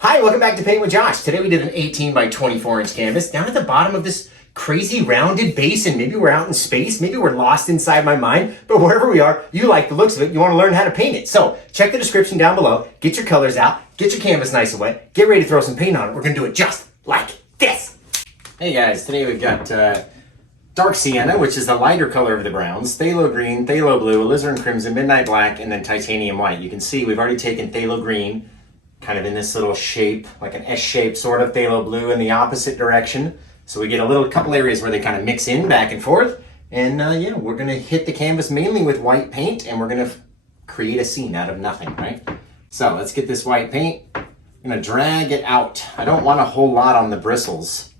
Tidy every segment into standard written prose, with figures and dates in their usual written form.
Hi, welcome back to Paint with Josh. Today we did an 18 by 24 inch canvas down at the bottom of this crazy rounded basin. Maybe we're out in space, maybe we're lost inside my mind, but wherever we are, you like the looks of it, you want to learn how to paint it. So check the description down below, get your colors out, get your canvas nice and wet, get ready to throw some paint on it. We're going to do it just like this. Hey guys, today we've got dark sienna, which is the lighter color of the browns, phthalo green, phthalo blue, alizarin crimson, midnight black, and then titanium white. You can see we've already taken phthalo green, kind of in this little shape, like an S shape sort of, phthalo blue in the opposite direction. So we get a couple areas where they kind of mix in back and forth. And yeah, we're gonna hit the canvas mainly with white paint, and we're gonna create a scene out of nothing, right? So let's get this white paint. I'm gonna drag it out. I don't want a whole lot on the bristles.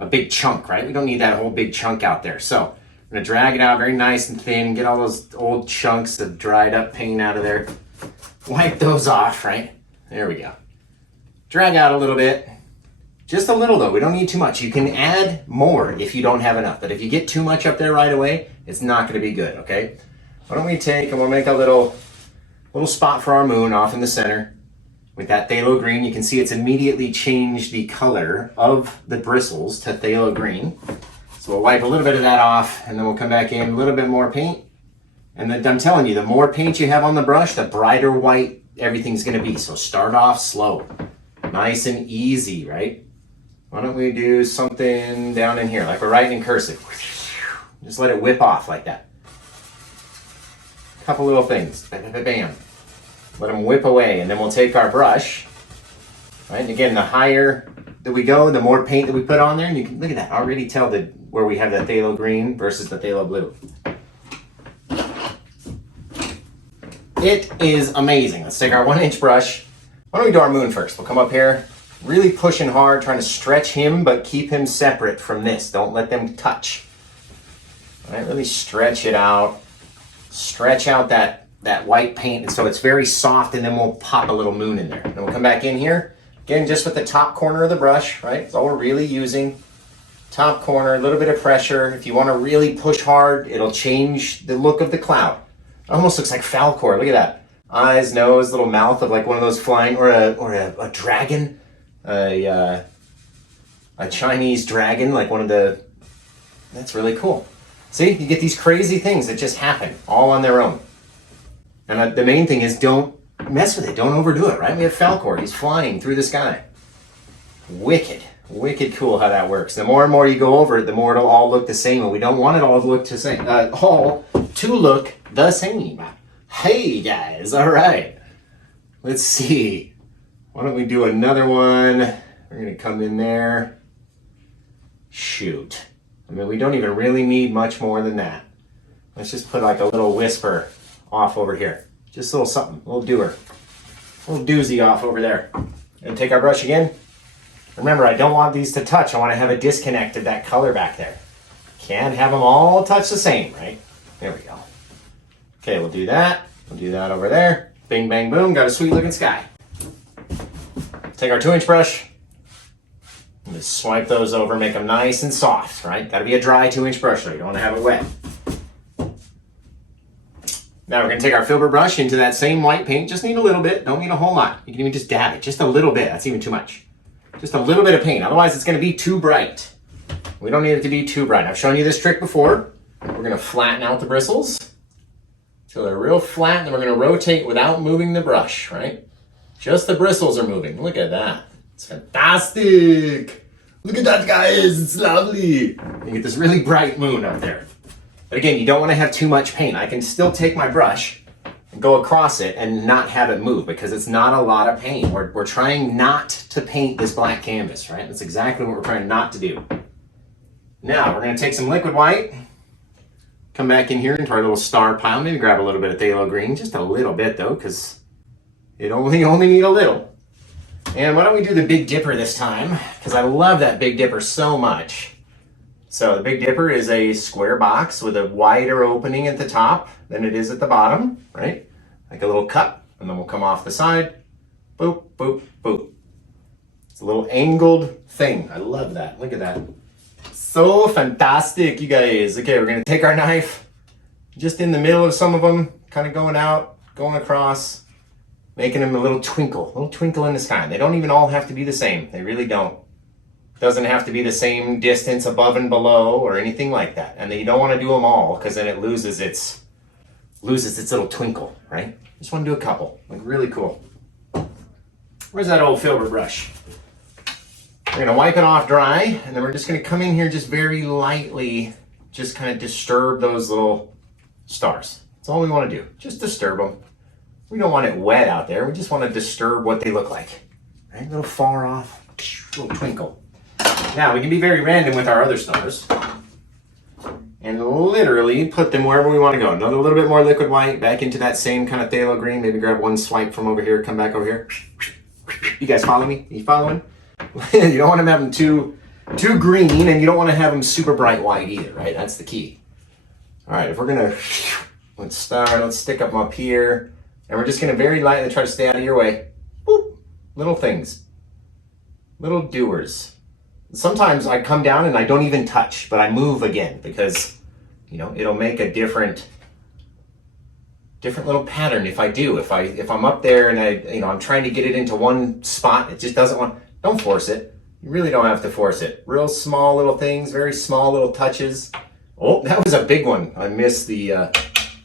A big chunk, right? We don't need that whole big chunk out there. So I'm gonna drag it out very nice and thin, get all those old chunks of dried up paint out of there. Wipe those off, right? There we go. Drag out a little bit. Just a little though, we don't need too much. You can add more if you don't have enough, but if you get too much up there right away, it's not gonna be good, okay? Why don't we take, and we'll make a little spot for our moon off in the center. With that phthalo green, you can see it's immediately changed the color of the bristles to phthalo green. So we'll wipe a little bit of that off, and then we'll come back in, a little bit more paint. And then I'm telling you, the more paint you have on the brush, the brighter white everything's gonna be. So start off slow, nice and easy, right? Why don't we do something down in here, like we're writing in cursive. Just let it whip off like that. A couple little things, bam, bam, bam. Let them whip away, and then we'll take our brush, right? And again, the higher that we go, the more paint that we put on there, and you can, look at that, already tell where we have the phthalo green versus the phthalo blue. It is amazing. Let's take our 1-inch brush. Why don't we do our moon first? We'll come up here, really pushing hard, trying to stretch him, but keep him separate from this. Don't let them touch. All right, really stretch it out. Stretch out that white paint, and so it's very soft, and then we'll pop a little moon in there. Then we'll come back in here, again, just with the top corner of the brush, right? That's all we're really using. Top corner, a little bit of pressure. If you want to really push hard, it'll change the look of the cloud. It almost looks like Falcor. Look at that. Eyes, nose, little mouth of like one of those flying, or a dragon, a Chinese dragon, like one of the, that's really cool. See, you get these crazy things that just happen all on their own. And the main thing is don't mess with it. Don't overdo it, right? We have Falcor. He's flying through the sky. Wicked. Wicked cool how that works. The more and more you go over it, the more it'll all look the same. And we don't want it all to look the same. All to look the same. Hey, guys. All right. Let's see. Why don't we do another one? We're going to come in there. Shoot. I mean, we don't even really need much more than that. Let's just put like a little whisper off over here. Just a little something, a little doer. A little doozy off over there. And take our brush again. Remember, I don't want these to touch. I want to have a disconnect of that color back there. Can't have them all touch the same, right? There we go. Okay, we'll do that. We'll do that over there. Bing, bang, boom. Got a sweet looking sky. Take our 2-inch brush. And just swipe those over, make them nice and soft, right? Got to be a dry 2-inch brush though. You don't want to have it wet. Now we're going to take our filbert brush into that same white paint. Just need a little bit. Don't need a whole lot. You can even just dab it. Just a little bit. That's even too much. Just a little bit of paint. Otherwise, it's going to be too bright. We don't need it to be too bright. I've shown you this trick before. We're going to flatten out the bristles till they're real flat, and then we're going to rotate without moving the brush, right? Just the bristles are moving. Look at that. It's fantastic. Look at that, guys. It's lovely. You get this really bright moon up there. But again, you don't want to have too much paint. I can still take my brush and go across it and not have it move because it's not a lot of paint. We're trying not to paint this black canvas, right? That's exactly what we're trying not to do. Now, we're going to take some liquid white, come back in here into our little star pile, maybe grab a little bit of phthalo green, just a little bit though, because it only need a little. And why don't we do the Big Dipper this time, because I love that Big Dipper so much. So the Big Dipper is a square box with a wider opening at the top than it is at the bottom, right? Like a little cup, and then we'll come off the side. Boop, boop, boop. It's a little angled thing. I love that. Look at that. So fantastic, you guys. Okay, we're going to take our knife just in the middle of some of them, kind of going out, going across. Making them a little twinkle in the sky. They don't even all have to be the same. They really don't. Doesn't have to be the same distance above and below or anything like that. And then you don't want to do them all because then it loses its little twinkle, right? Just want to do a couple, like really cool. Where's that old filbert brush? We're gonna wipe it off dry, and then we're just gonna come in here just very lightly, just kind of disturb those little stars. That's all we want to do, just disturb them. We don't want it wet out there. We just want to disturb what they look like. Right? A little far off, little twinkle. Now, we can be very random with our other stars and literally put them wherever we want to go. Another little bit more liquid white, back into that same kind of phthalo green. Maybe grab one swipe from over here, come back over here. You guys follow me? Are you following? You don't want to have them too green, and you don't want to have them super bright white either, right? That's the key. All right, if we're going to, let's stick them up here. And we're just going to very lightly try to stay out of your way. Boop. Little things. Little doers. Sometimes I come down and I don't even touch, but I move again because, you know, it'll make a different little pattern if I do. If I'm up there and I'm trying to get it into one spot, it just doesn't want, don't force it. You really don't have to force it. Real small little things, very small little touches. Oh, that was a big one. I missed the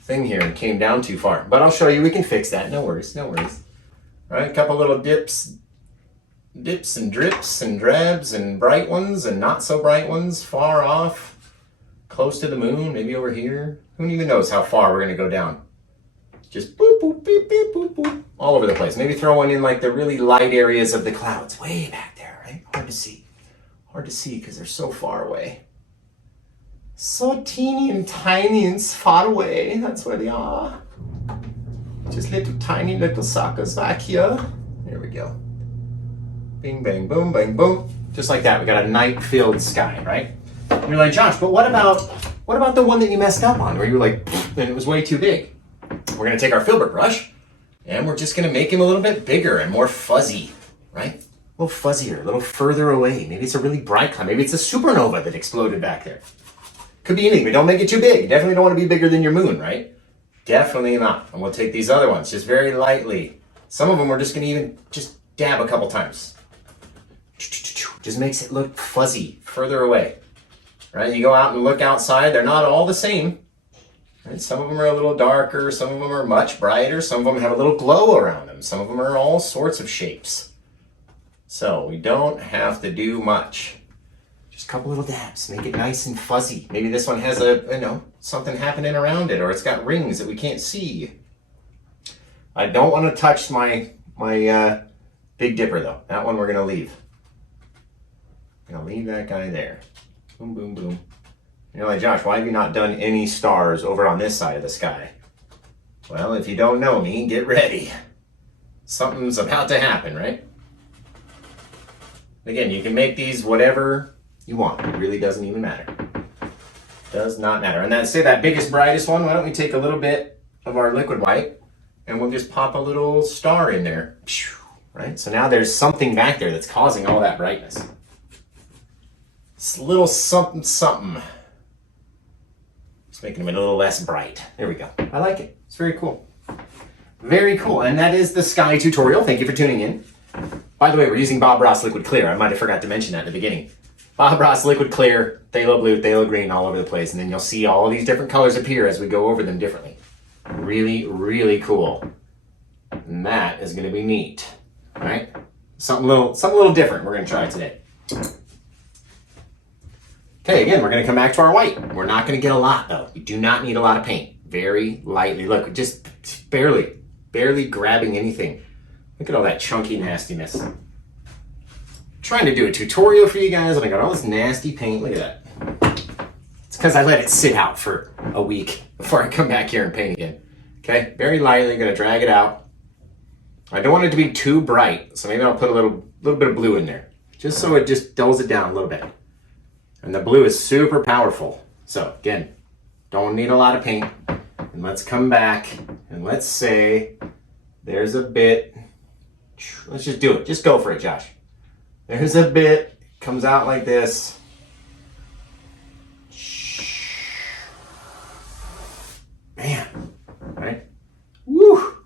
thing here and came down too far, but I'll show you. We can fix that. No worries. All right, a couple little dips and drips and drabs and bright ones and not so bright ones, far off, close to the moon, maybe over here. Who even knows how far we're going to go down? Just boop, boop, beep, beep, boop, boop, all over the place. Maybe throw one in like the really light areas of the clouds, way back there, right? Hard to see because they're so far away. So teeny and tiny and far away. That's where they are. Just little tiny little suckers back here. There we go. Bing, bang, boom, bang, boom. Just like that. We got a night-filled sky, right? And you're like, Josh, but what about the one that you messed up on, where you were like, and it was way too big? We're gonna take our filbert brush, and we're just gonna make him a little bit bigger and more fuzzy, right? A little fuzzier, a little further away. Maybe it's a really bright cloud. Maybe it's a supernova that exploded back there. Could be anything, but don't make it too big. You definitely don't want to be bigger than your moon, right? Definitely not. And we'll take these other ones just very lightly. Some of them we're just going to even just dab a couple times. Just makes it look fuzzy, further away. Right? You go out and look outside, they're not all the same. Right? Some of them are a little darker, some of them are much brighter, some of them have a little glow around them, some of them are all sorts of shapes. So we don't have to do much. Just a couple little dabs, make it nice and fuzzy. Maybe this one has something happening around it, or it's got rings that we can't see. I don't want to touch my Big Dipper though. That one we're gonna leave. I'm gonna leave that guy there. Boom, boom, boom. You're like, Josh, why have you not done any stars over on this side of the sky? Well, if you don't know me, get ready. Something's about to happen, right? Again, you can make these whatever you want. It really doesn't even matter. Does not matter. And say that biggest, brightest one, why don't we take a little bit of our liquid white and we'll just pop a little star in there. Right? So now there's something back there that's causing all that brightness. It's a little something, something. Just making them a little less bright. There we go. I like it. It's very cool. Very cool. And that is the sky tutorial. Thank you for tuning in. By the way, we're using Bob Ross Liquid Clear. I might have forgot to mention that at the beginning. Bob Ross Liquid Clear, phthalo blue, phthalo green, all over the place. And then you'll see all these different colors appear as we go over them differently. Really, really cool. And that is going to be neat. All right? Something a little different we're going to try today. Okay, again, we're going to come back to our white. We're not going to get a lot, though. You do not need a lot of paint. Very lightly. Look, just barely grabbing anything. Look at all that chunky nastiness. I'm trying to do a tutorial for you guys, and I got all this nasty paint. Look at that. It's because I let it sit out for a week before I come back here and paint again. Okay, very lightly, going to drag it out. I don't want it to be too bright, so maybe I'll put a little bit of blue in there, just so it just dulls it down a little bit. And the blue is super powerful. So again, don't need a lot of paint. And let's come back and let's say there's a bit. Let's just do it. Just go for it, Josh. There's a bit, comes out like this. Bam. Right? Woo!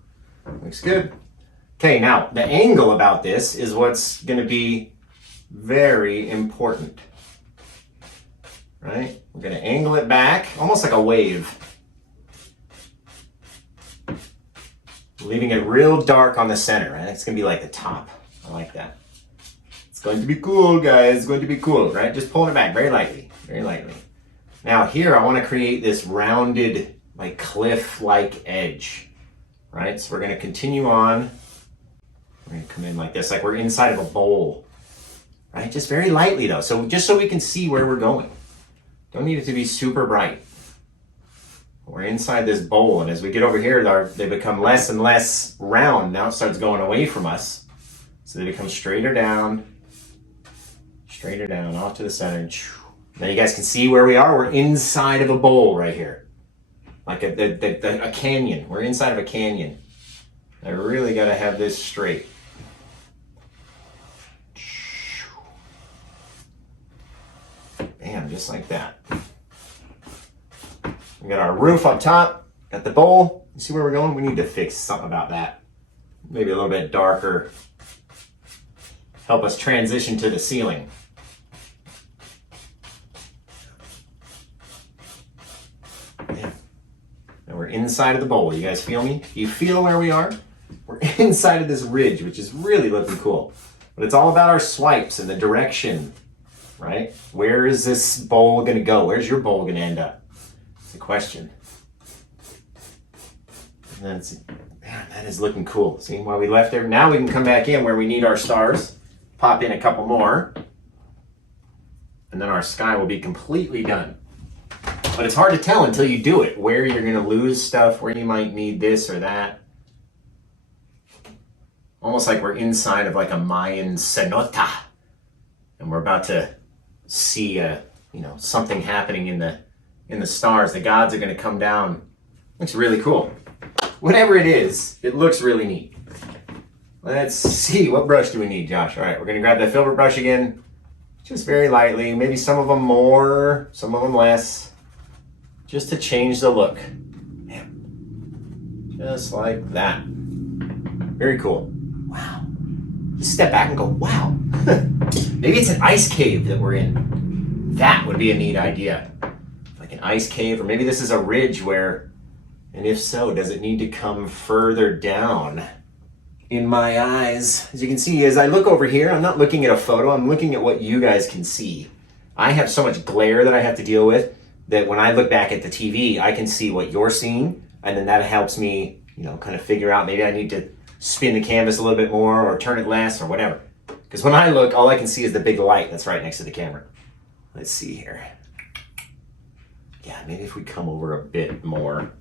Looks good. Okay, now the angle about this is what's going to be very important, right? We're going to angle it back, almost like a wave, leaving it real dark on the center, right? It's going to be like the top. I like that. It's going to be cool, guys. It's going to be cool, right? Just pulling it back very lightly, very lightly. Now here, I want to create this rounded, like cliff-like edge, right? So we're going to continue on. We're going to come in like this, like we're inside of a bowl, right? Just very lightly though. So just so we can see where we're going. Don't need it to be super bright. We're inside this bowl, and as we get over here, they become less and less round. Now it starts going away from us. So they become straighter down, off to the center. Now you guys can see where we are. We're inside of a bowl right here. Like a canyon. We're inside of a canyon. I really got to have this straight. Bam, just like that. We got our roof up top, got the bowl. You see where we're going? We need to fix something about that. Maybe a little bit darker. Help us transition to the ceiling. Yeah. And we're inside of the bowl. You guys feel me? You feel where we are? We're inside of this ridge, which is really looking cool. But it's all about our swipes and the direction, right? Where is this bowl going to go? Where's your bowl going to end up? It's a question. And man, that is looking cool. See, while we left there, now we can come back in where we need our stars, pop in a couple more, and then our sky will be completely done. But it's hard to tell until you do it, where you're going to lose stuff, where you might need this or that. Almost like we're inside of like a Mayan cenote, and we're about to see something happening in the stars. The gods are going to come down. Looks really cool. Whatever it is, it looks really neat. Let's see, what brush do we need, Josh? All right, we're going to grab that filbert brush again, just very lightly. Maybe some of them more, some of them less, just to change the look. Man. Just like that. Very cool. Wow. Just step back and go, wow. Maybe it's an ice cave that we're in. That would be a neat idea. Like an ice cave, or maybe this is a ridge where, and if so, does it need to come further down? In my eyes, as you can see, as I look over here, I'm not looking at a photo, I'm looking at what you guys can see. I have so much glare that I have to deal with that when I look back at the TV, I can see what you're seeing, and then that helps me, kind of figure out maybe I need to spin the canvas a little bit more or turn it less or whatever. Because when I look, all I can see is the big light that's right next to the camera. Let's see here. Yeah, maybe if we come over a bit more.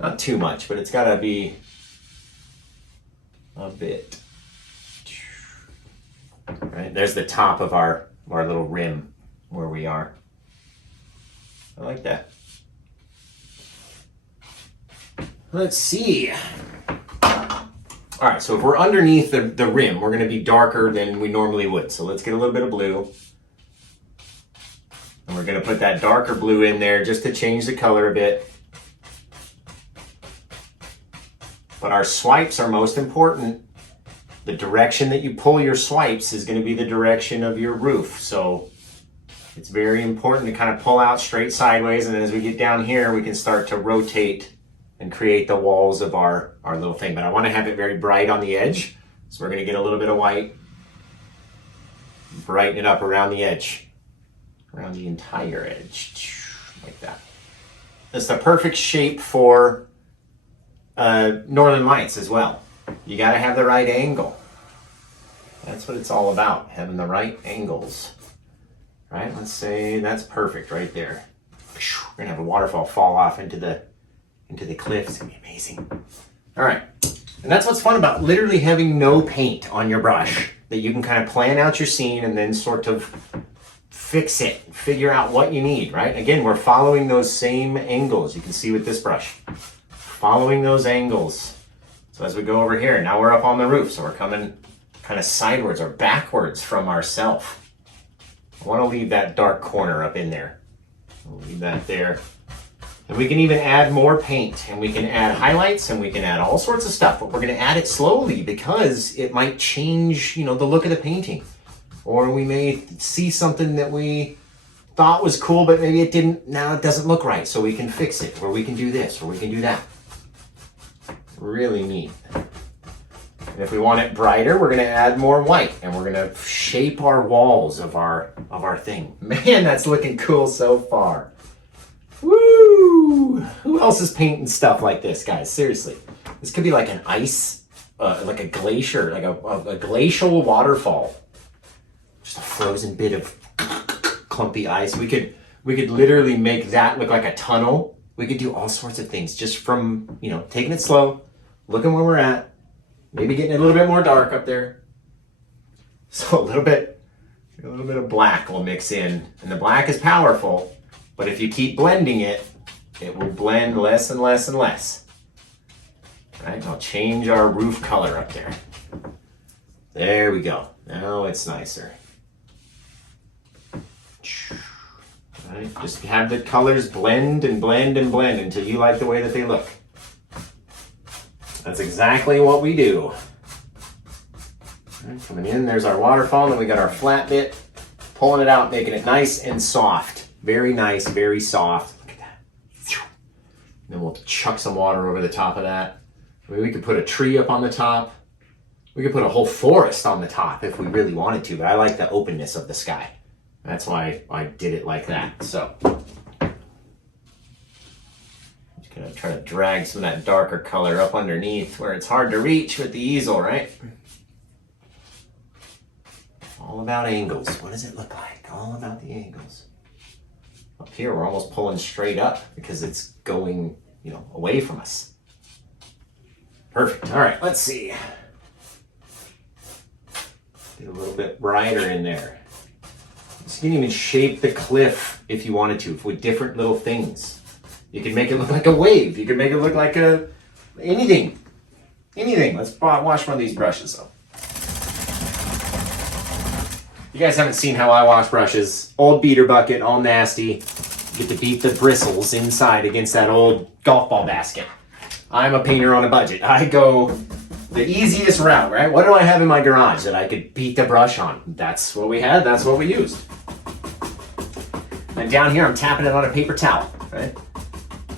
Not too much, but it's got to be a bit. Right, there's the top of our little rim where we are. I like that. Let's see. All right, so if we're underneath the rim, we're going to be darker than we normally would. So let's get a little bit of blue. And we're going to put that darker blue in there just to change the color a bit. But our swipes are most important. The direction that you pull your swipes is going to be the direction of your roof. So it's very important to kind of pull out straight sideways. And then as we get down here, we can start to rotate and create the walls of our little thing. But I want to have it very bright on the edge. So we're going to get a little bit of white, brighten it up around the edge, around the entire edge, like that. That's the perfect shape for Northern Lights as well. You got to have the right angle. That's what it's all about, having the right angles. Right, let's say that's perfect right there. We're gonna have a waterfall fall off into the cliff. It's gonna be amazing. All right, and that's what's fun about literally having no paint on your brush, that you can kind of plan out your scene and then sort of fix it, figure out what you need, right? Again, we're following those same angles. You can see with this brush, following those angles. So as we go over here, now we're up on the roof, so we're coming kind of sideways or backwards from ourselves. I want to leave that dark corner up in there. I'll leave that there. And we can even add more paint, and we can add highlights, and we can add all sorts of stuff, but we're gonna add it slowly because it might change, the look of the painting. Or we may see something that we thought was cool, but maybe it didn't, now it doesn't look right, so we can fix it, or we can do this, or we can do that. Really neat. And if we want it brighter, we're gonna add more white, and we're gonna shape our walls of our thing. Man, that's looking cool so far. Woo! Who else is painting stuff like this, guys? Seriously. This could be like an ice, like a glacier, like a glacial waterfall. Just a frozen bit of clumpy ice. We could literally make that look like a tunnel. We could do all sorts of things just from, taking it slow, looking where we're at, maybe getting it a little bit more dark up there. So a little bit of black will mix in, and the black is powerful. But if you keep blending it, it will blend less and less and less. All right, I'll change our roof color up there. There we go. Now it's nicer. All right, just have the colors blend and blend and blend until you like the way that they look. That's exactly what we do. All right, coming in, there's our waterfall, and then we got our flat bit, pulling it out, making it nice and soft. Very nice, very soft. Look at that. And then we'll chuck some water over the top of that. I mean, we could put a tree up on the top. We could put a whole forest on the top if we really wanted to, but I like the openness of the sky. That's why I did it like that. So, just gonna try to drag some of that darker color up underneath where it's hard to reach with the easel, right? All about angles. What does it look like? All about the angles. Up here, we're almost pulling straight up because it's going, away from us. Perfect. All right, let's see. Get a little bit brighter in there. So you can even shape the cliff if you wanted to, with different little things. You can make it look like a wave. You can make it look like anything. Anything. Let's wash one of these brushes though. You guys haven't seen how I wash brushes. Old beater bucket, all nasty. Get to beat the bristles inside against that old golf ball basket. I'm a painter on a budget. I go the easiest route, right? What do I have in my garage that I could beat the brush on? That's what we had, that's what we used. And down here, I'm tapping it on a paper towel, right?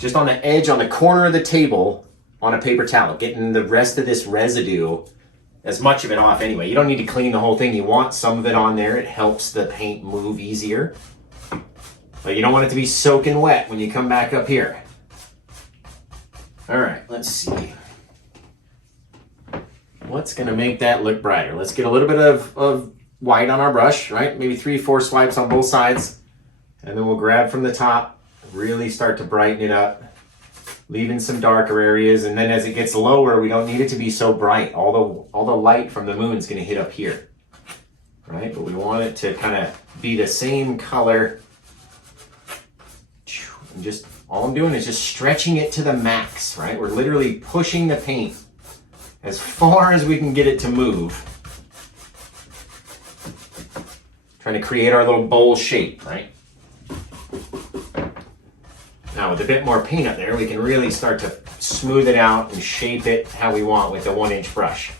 Just on the edge, on the corner of the table, on a paper towel, getting the rest of this residue, as much of it off anyway. You don't need to clean the whole thing. You want some of it on there. It helps the paint move easier. But you don't want it to be soaking wet when you come back up here. All right, let's see. What's gonna make that look brighter? Let's get a little bit of white on our brush, right? Maybe 3-4 swipes on both sides. And then we'll grab from the top, really start to brighten it up. Leaving some darker areas, and then as it gets lower, we don't need it to be so bright. All the light from the moon is going to hit up here, right? But we want it to kind of be the same color. And just all I'm doing is just stretching it to the max, right? We're literally pushing the paint as far as we can get it to move. Trying to create our little bowl shape, right? Now with a bit more paint up there, we can really start to smooth it out and shape it how we want with a 1-inch brush.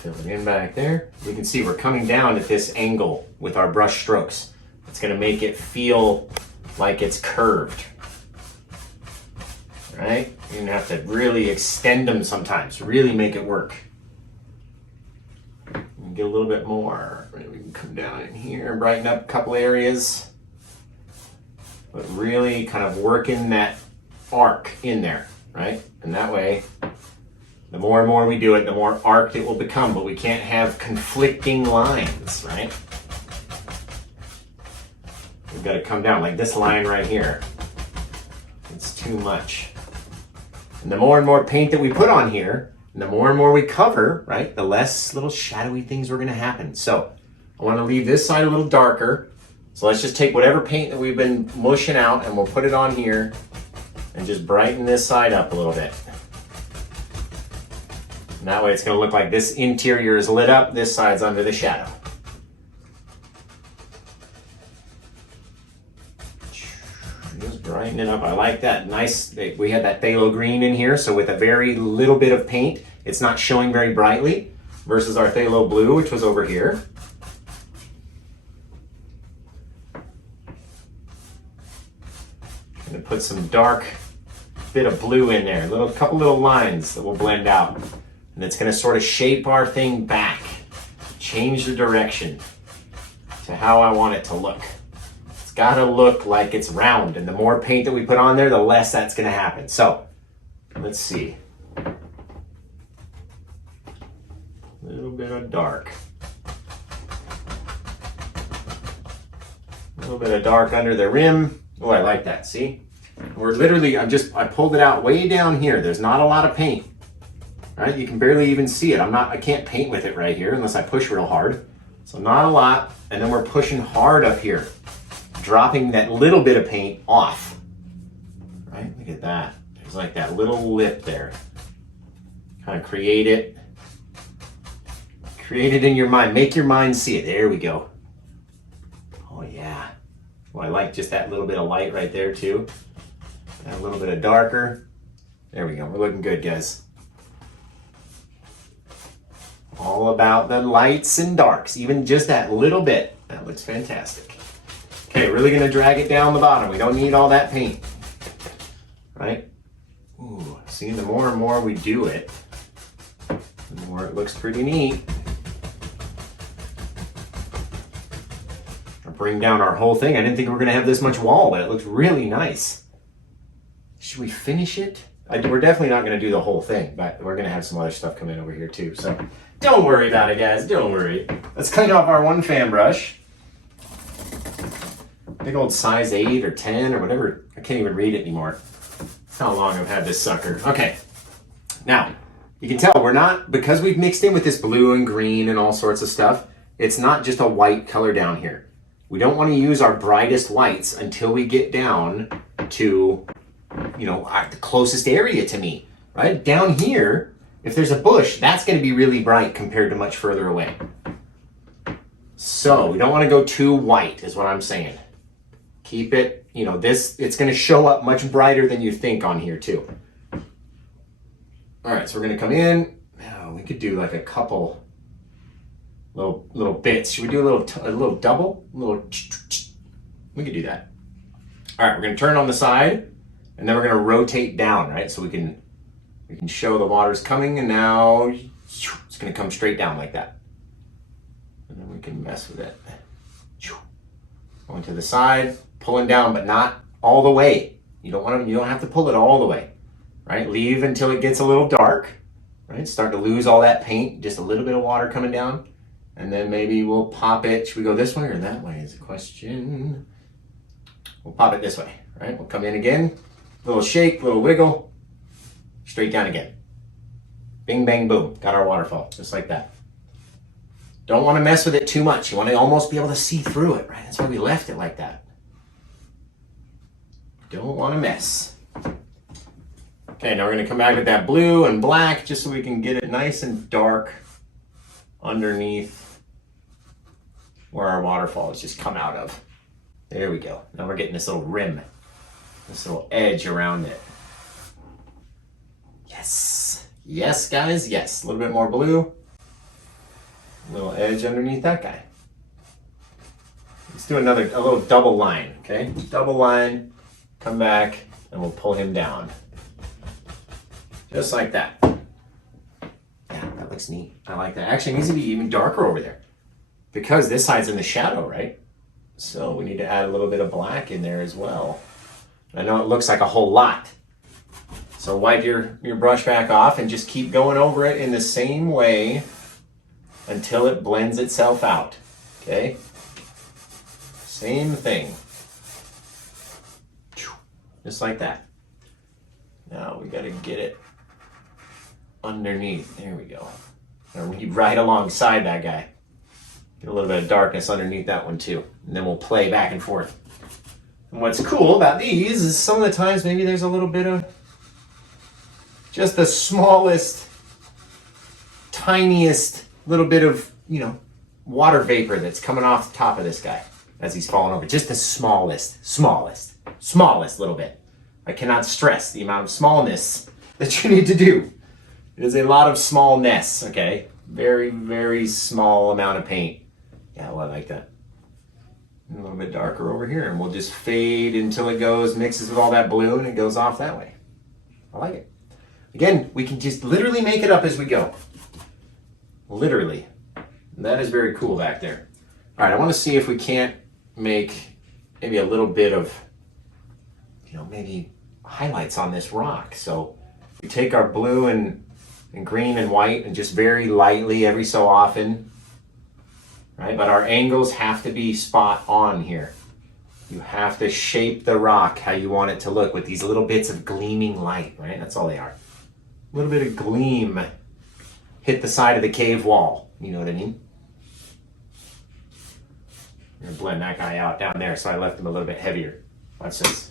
Fill it in back there. You can see we're coming down at this angle with our brush strokes. It's going to make it feel like it's curved. Right? You're going to have to really extend them sometimes, really make it work. Get a little bit more. Maybe we can come down in here and brighten up a couple areas. But really kind of working that arc in there, right? And that way, the more and more we do it, the more arced it will become, but we can't have conflicting lines, right? We've got to come down like this line right here. It's too much. And the more and more paint that we put on here, and the more and more we cover, right, the less little shadowy things are going to happen. So I want to leave this side a little darker. So let's just take whatever paint that we've been mushing out and we'll put it on here and just brighten this side up a little bit. And that way it's going to look like this interior is lit up, this side's under the shadow. Lighten it up. I like that. Nice. We had that phthalo green in here, so with a very little bit of paint, it's not showing very brightly versus our phthalo blue, which was over here. I'm gonna put some dark bit of blue in there, couple little lines that will blend out. And it's gonna sort of shape our thing back, change the direction to how I want it to look. It's gotta look like it's round, and the more paint that we put on there, the less that's gonna happen. So, let's see. A little bit of dark. A little bit of dark under the rim. Oh, I like that, see? We're literally, I pulled it out way down here. There's not a lot of paint, right? You can barely even see it. I can't paint with it right here unless I push real hard. So not a lot. And then we're pushing hard up here, dropping that little bit of paint off, right? Look at that. There's like that little lip there. Kind of create it in your mind. Make your mind see it. There we go. Oh yeah. Well, I like just that little bit of light right there too. And a little bit of darker. There we go. We're looking good, guys. All about the lights and darks, even just that little bit. That looks fantastic. Okay, really gonna drag it down the bottom. We don't need all that paint, right? Ooh, see, the more and more we do it, the more it looks pretty neat. I'll bring down our whole thing. I didn't think we were gonna have this much wall, but it looks really nice. Should we finish it? We're definitely not gonna do the whole thing, but we're gonna have some other stuff come in over here too, so don't worry about it, guys, don't worry. Let's clean off our one fan brush. Big old size 8 or 10 or whatever. I can't even read it anymore. That's how long I've had this sucker. Okay, now, you can tell because we've mixed in with this blue and green and all sorts of stuff, it's not just a white color down here. We don't want to use our brightest whites until we get down to, the closest area to me, right? Down here, if there's a bush, that's going to be really bright compared to much further away. So we don't want to go too white is what I'm saying. Keep it, it's going to show up much brighter than you think on here too. All right, so we're going to come in. Oh, we could do like a couple little bits. Should we do a little double? We could do that. All right, we're going to turn on the side, and then we're going to rotate down, right? So we can show the water's coming, and now it's going to come straight down like that. And then we can mess with it. Going to the side, pulling down, but not all the way. You don't have to pull it all the way, right? Leave until it gets a little dark, right? Start to lose all that paint, just a little bit of water coming down. And then maybe we'll pop it. Should we go this way or that way is the question. We'll pop it this way, right? We'll come in again, little shake, little wiggle, straight down again. Bing, bang, boom. Got our waterfall, just like that. Don't want to mess with it too much. You want to almost be able to see through it, right? That's why we left it like that. Don't want to mess. Okay, now we're going to come back with that blue and black just so we can get it nice and dark underneath where our waterfall has just come out of. There we go. Now we're getting this little rim, this little edge around it. Yes. Yes, guys, yes. A little bit more blue. A little edge underneath that guy. Let's do a little double line, okay? Double line, come back, and we'll pull him down. Just like that. Yeah, that looks neat. I like that. Actually, it needs to be even darker over there because this side's in the shadow, right? So we need to add a little bit of black in there as well. I know it looks like a whole lot. So wipe your brush back off and just keep going over it in the same way until it blends itself out, okay? Same thing. Just like that. Now we gotta get it underneath. There we go. Or we need right alongside that guy. Get a little bit of darkness underneath that one too. And then we'll play back and forth. And what's cool about these is some of the times maybe there's a little bit of just the smallest, tiniest little bit of, water vapor that's coming off the top of this guy as he's falling over. Just the smallest little bit. I cannot stress the amount of smallness that you need to do. It is a lot of smallness, okay? Very, very small amount of paint. Yeah, well, I like that. A little bit darker over here, and we'll just fade until it goes, mixes with all that blue, and it goes off that way. I like it. Again, we can just literally make it up as we go. Literally. That is very cool back there. All right, I want to see if we can't make maybe a little bit of, maybe highlights on this rock. So we take our blue and green and white and just very lightly every so often, right? But our angles have to be spot on here. You have to shape the rock how you want it to look with these little bits of gleaming light, right? That's all they are. A little bit of gleam hit the side of the cave wall. You know what I mean? I'm gonna blend that guy out down there, so I left him a little bit heavier. Watch this.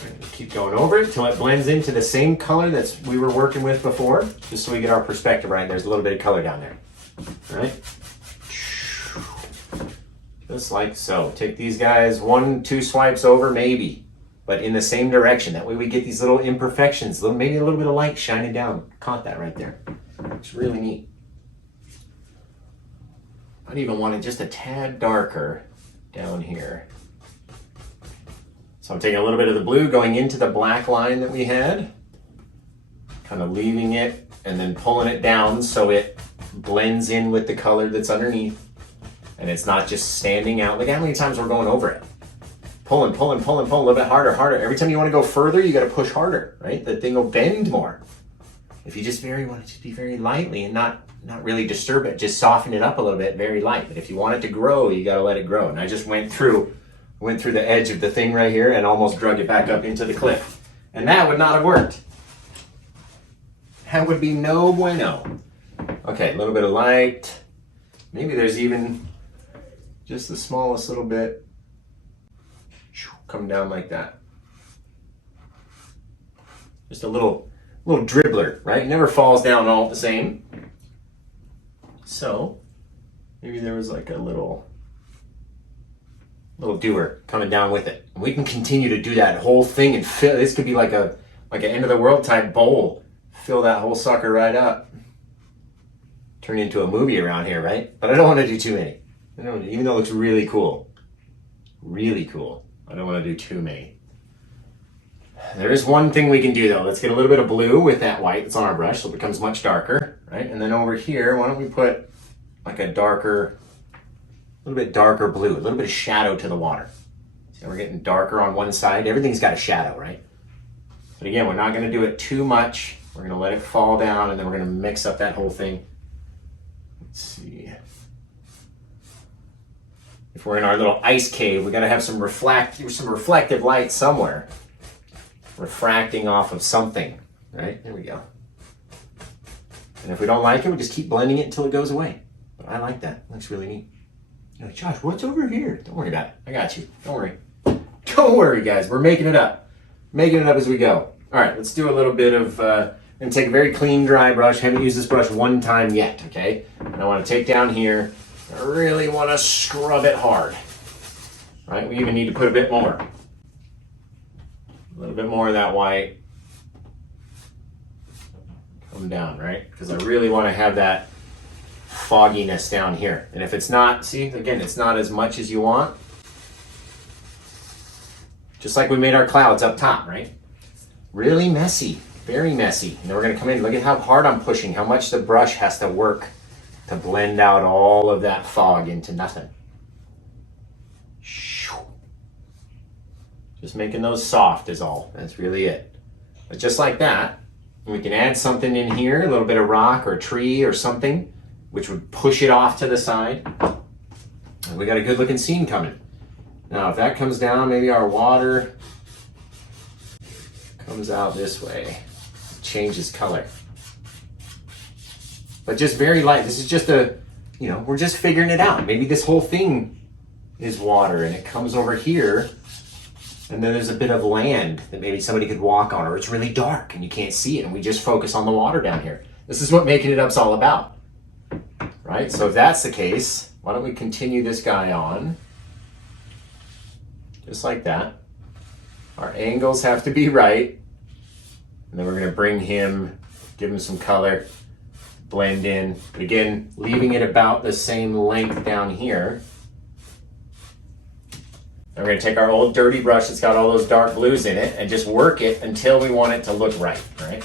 We're gonna keep going over it until it blends into the same color that we were working with before, just so we get our perspective right. There's a little bit of color down there. All right? Just like so. Take these guys 1-2 swipes over, maybe, but in the same direction. That way we get these little imperfections, maybe a little bit of light shining down. Caught that right there. It's really neat. I'd even want it just a tad darker down here. So I'm taking a little bit of the blue going into the black line that we had, kind of leaving it and then pulling it down so it blends in with the color that's underneath. And it's not just standing out. Look how many times we're going over it. Pulling, a little bit harder. Every time you want to go further, you got to push harder, right? The thing will bend more. If you just want it to be very lightly and not really disturb it, just soften it up a little bit, very light. But if you want it to grow, you got to let it grow. And I just went through the edge of the thing right here and almost drug it back up into the cliff. And that would not have worked. That would be no bueno. Okay, a little bit of light. Maybe there's even just the smallest little bit. Come down like that. Just a little dribbler, right? It never falls down all the same. So maybe there was like a little doer coming down with it. And we can continue to do that whole thing and fill. This could be like an end of the world type bowl. Fill that whole sucker right up. Turn into a movie around here, right? But I don't want to do too many. Even though it looks really cool. Really cool. I don't want to do too many. There is one thing we can do though. Let's get a little bit of blue with that white that's on our brush so it becomes much darker, right? And then over here, why don't we put like a little bit darker blue, a little bit of shadow to the water. So we're getting darker on one side. Everything's got a shadow, right? But again, we're not going to do it too much. We're going to let it fall down and then we're going to mix up that whole thing. Let's see. If we're in our little ice cave, we got to have some reflective light somewhere. Refracting off of something, right? There we go. And if we don't like it, we just keep blending it until it goes away. But I like that. It looks really neat. You're like, Josh, what's over here? Don't worry about it. I got you. Don't worry. Don't worry, guys. We're making it up. Making it up as we go. All right, let's do a little bit of, I'm going to take a very clean, dry brush. I haven't used this brush one time yet, okay? And I want to take down here. I really want to scrub it hard. Right? We even need to put a bit more. A little bit more of that white. Come down, right? Because I really want to have that fogginess down here. And if it's not, see, again, it's not as much as you want. Just like we made our clouds up top, right? Really messy, very messy. And then we're going to come in. Look at how hard I'm pushing, how much the brush has to work to blend out all of that fog into nothing. Just making those soft is all. That's really it. But just like that, we can add something in here, a little bit of rock or tree or something, which would push it off to the side. And we got a good looking scene coming. Now, if that comes down, maybe our water comes out this way, changes color. But just very light. This is just we're just figuring it out. Maybe this whole thing is water and it comes over here and then there's a bit of land that maybe somebody could walk on, or it's really dark and you can't see it and we just focus on the water down here. This is what making it up's all about, right? So if that's the case, why don't we continue this guy on just like that. Our angles have to be right. And then we're gonna bring him, give him some color, blend in. Again, leaving it about the same length down here. And we're gonna take our old dirty brush that's got all those dark blues in it and just work it until we want it to look right, right?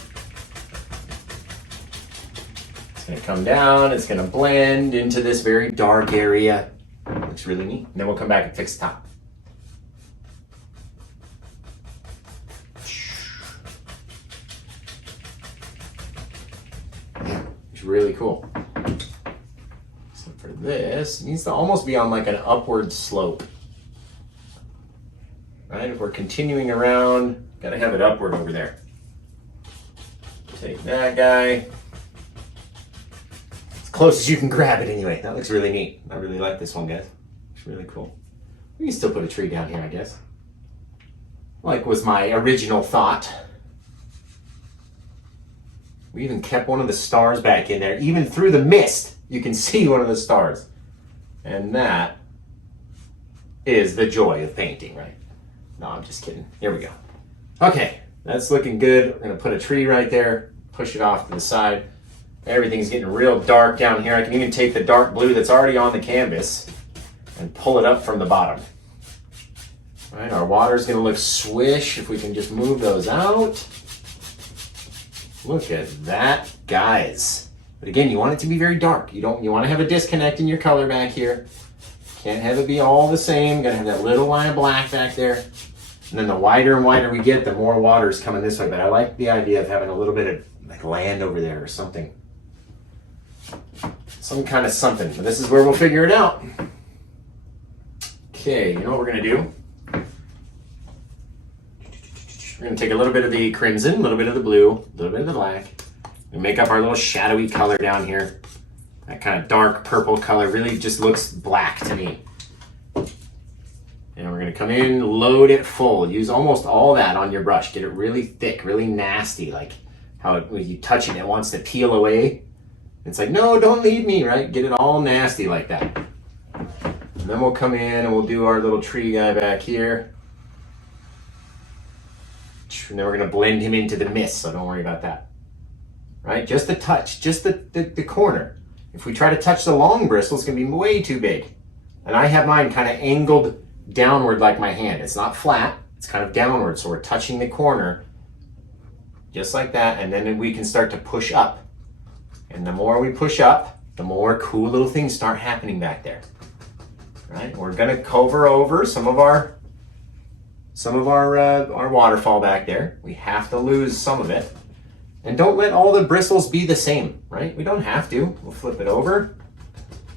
It's gonna come down, it's gonna blend into this very dark area. Looks really neat. And then we'll come back and fix the top. It's really cool. So for this, it needs to almost be on like an upward slope. Right? If we're continuing around, gotta have it upward over there. Take that guy. As close as you can grab it anyway. That looks really neat. I really like this one, guys. It's really cool. We can still put a tree down here, I guess. Like was my original thought. We even kept one of the stars back in there. Even through the mist, you can see one of the stars. And that is the joy of painting, right? No, I'm just kidding. Here we go. Okay, that's looking good. We're gonna put a tree right there, push it off to the side. Everything's getting real dark down here. I can even take the dark blue that's already on the canvas and pull it up from the bottom. All right, our water's gonna look swish if we can just move those out. Look at that, guys. But again, you want it to be very dark. You want to have a disconnect in your color back here. Can't have it be all the same. Gotta have that little line of black back there. And then the wider and wider we get, the more water is coming this way. But I like the idea of having a little bit of like land over there or something. Some kind of something. But this is where we'll figure it out. Okay, you know what we're gonna do? We're gonna take a little bit of the crimson, a little bit of the blue, a little bit of the black, and make up our little shadowy color down here. That kind of dark purple color really just looks black to me. And we're gonna come in, load it full. Use almost all that on your brush. Get it really thick, really nasty, like how when you touch it, it wants to peel away. It's like, no, don't leave me, right? Get it all nasty like that. And then we'll come in and we'll do our little tree guy back here. And then we're gonna blend him into the mist, so don't worry about that. Right, just the touch, just the corner. If we try to touch the long bristle, it's gonna be way too big. And I have mine kind of angled downward like my hand. It's not flat, it's kind of downward, so we're touching the corner just like that, and then we can start to push up. And the more we push up, the more cool little things start happening back there. Right, we're gonna cover over some of our waterfall back there. We have to lose some of it. And don't let all the bristles be the same, right? We don't have to. We'll flip it over,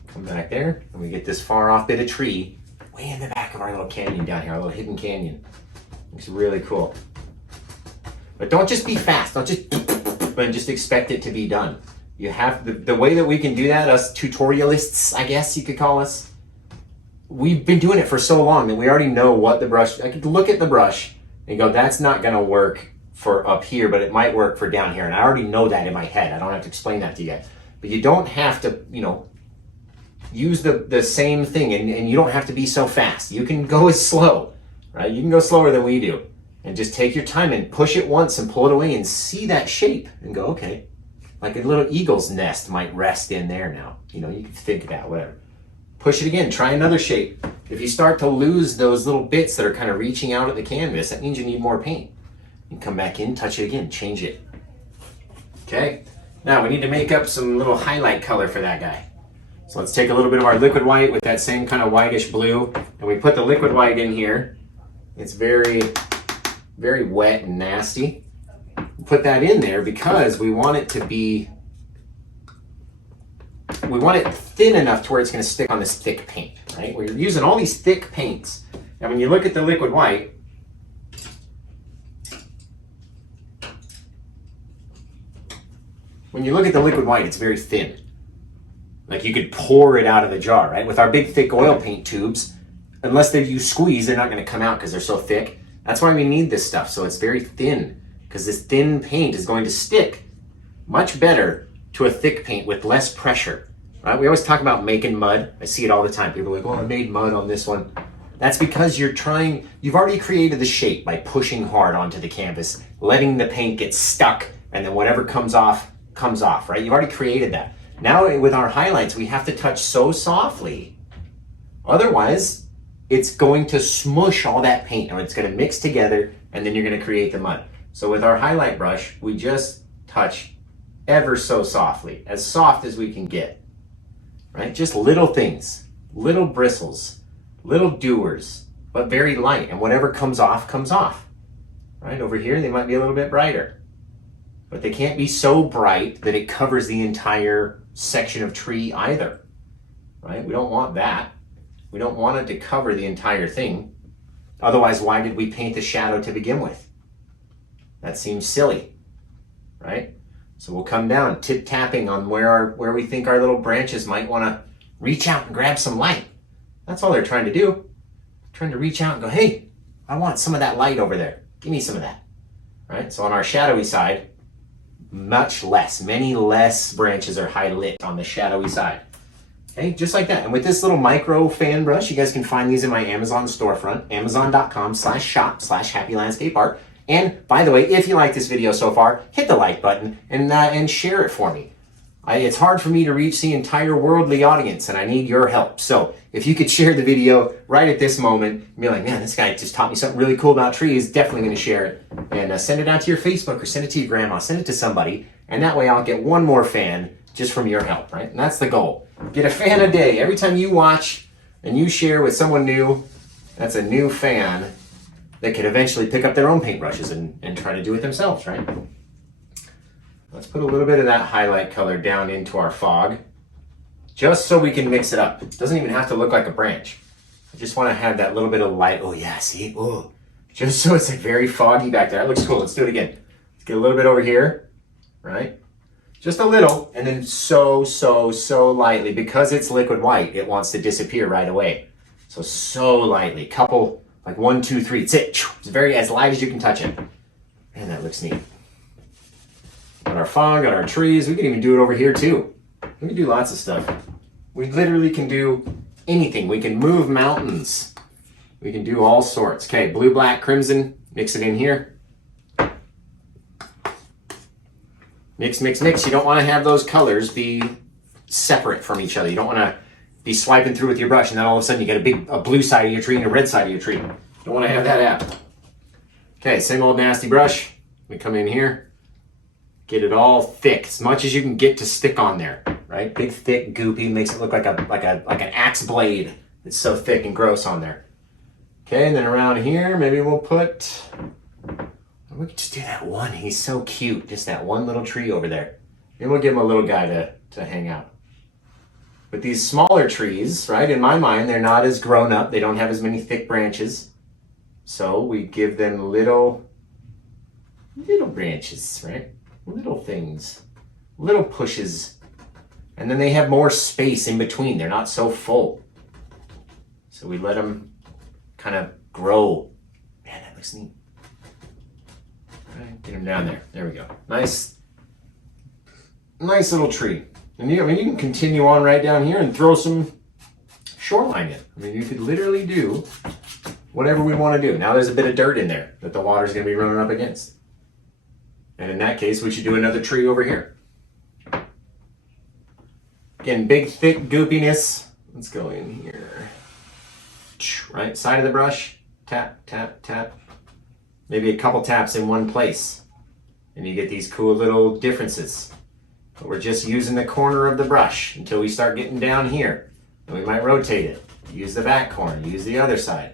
come back there, and we get this far off bit of tree way in the back of our little canyon down here, our little hidden canyon. Looks really cool. But don't just be fast. Don't just expect it to be done. You have the way that we can do that, us tutorialists, I guess you could call us, we've been doing it for so long that we already know what the brush, I could look at the brush and go, that's not gonna work for up here, but it might work for down here. And I already know that in my head. I don't have to explain that to you guys. But you don't have to, use the same thing, and you don't have to be so fast. You can go as slow, right? You can go slower than we do. And just take your time and push it once and pull it away and see that shape and go, okay. Like a little eagle's nest might rest in there now. You can think of that, whatever. Push it again, try another shape. If you start to lose those little bits that are kind of reaching out at the canvas, that means you need more paint. You come back in, touch it again, change it. Okay, now we need to make up some little highlight color for that guy. So let's take a little bit of our liquid white with that same kind of whitish blue, and we put the liquid white in here. It's very, very wet and nasty. Put that in there because we want it to be, we want it thin enough to where it's going to stick on this thick paint, right? We're using all these thick paints. And when you look at the liquid white, it's very thin. Like you could pour it out of the jar, right? With our big thick oil paint tubes, unless you squeeze, they're not going to come out because they're so thick. That's why we need this stuff, so it's very thin, because this thin paint is going to stick much better to a thick paint with less pressure, right? We always talk about making mud. I see it all the time. People are like, oh, I made mud on this one. That's because you've already created the shape by pushing hard onto the canvas, letting the paint get stuck, and then whatever comes off, right? You've already created that. Now with our highlights, we have to touch so softly. Otherwise, it's going to smush all that paint, and it's going to mix together, and then you're going to create the mud. So with our highlight brush, we just touch ever so softly, as soft as we can get, right? Just little things, little bristles, little doers, but very light, and whatever comes off, right? Over here, they might be a little bit brighter, but they can't be so bright that it covers the entire section of tree either, right? We don't want that. We don't want it to cover the entire thing. Otherwise, why did we paint the shadow to begin with? That seems silly, right? So we'll come down, tip-tapping on where we think our little branches might want to reach out and grab some light. That's all they're trying to do. Trying to reach out and go, hey, I want some of that light over there. Give me some of that, right? So on our shadowy side, many less branches are high lit on the shadowy side. Okay, just like that. And with this little micro fan brush, you guys can find these in my Amazon storefront, amazon.com/shop/happylandscapeart. And by the way, if you like this video so far, hit the like button and share it for me. It's hard for me to reach the entire worldly audience, and I need your help. So if you could share the video right at this moment and be like, man, this guy just taught me something really cool about trees, definitely going to share it. And send it out to your Facebook or send it to your grandma, send it to somebody. And that way I'll get one more fan just from your help, right? And that's the goal. Get a fan a day. Every time you watch and you share with someone new, that's a new fan that could eventually pick up their own paintbrushes and try to do it themselves, right? Let's put a little bit of that highlight color down into our fog, just so we can mix it up. It doesn't even have to look like a branch. I just want to have that little bit of light. Oh yeah, see? Oh, just so it's like very foggy back there. That looks cool. Let's do it again. Let's get a little bit over here, right? Just a little, and then so lightly. Because it's liquid white, it wants to disappear right away. So lightly. Couple, like 1, 2, 3. That's it. It's very as light as you can touch it. Man, that looks neat. Got our fog, got our trees. We can even do it over here too. We can do lots of stuff. We literally can do anything. We can move mountains. We can do all sorts. Okay, blue, black, crimson. Mix it in here. Mix, mix, mix. You don't want to have those colors be separate from each other. You don't want to be swiping through with your brush and then all of a sudden you get a blue side of your tree and a red side of your tree. Don't want to have that happen. Okay, same old nasty brush. We come in here. Get it all thick, as much as you can get to stick on there, right? Big, thick, goopy, makes it look like an axe blade. It's so thick and gross on there. Okay, and then around here, maybe we could just do that one. He's so cute, just that one little tree over there. Maybe we'll give him a little guy to hang out. But these smaller trees, right, in my mind, they're not as grown up. They don't have as many thick branches. So we give them little branches, right? Little things, little pushes, and then they have more space in between. They're not so full. So we let them kind of grow. Man, that looks neat. All right, get them down there. There we go. Nice little tree. And you can continue on right down here and throw some shoreline in. I mean, you could literally do whatever we want to do. Now there's a bit of dirt in there that the water's going to be running up against. And in that case, we should do another tree over here. Again, big, thick goopiness. Let's go in here. Right, side of the brush. Tap, tap, tap. Maybe a couple taps in one place. And you get these cool little differences. But we're just using the corner of the brush until we start getting down here. And we might rotate it. Use the back corner, use the other side.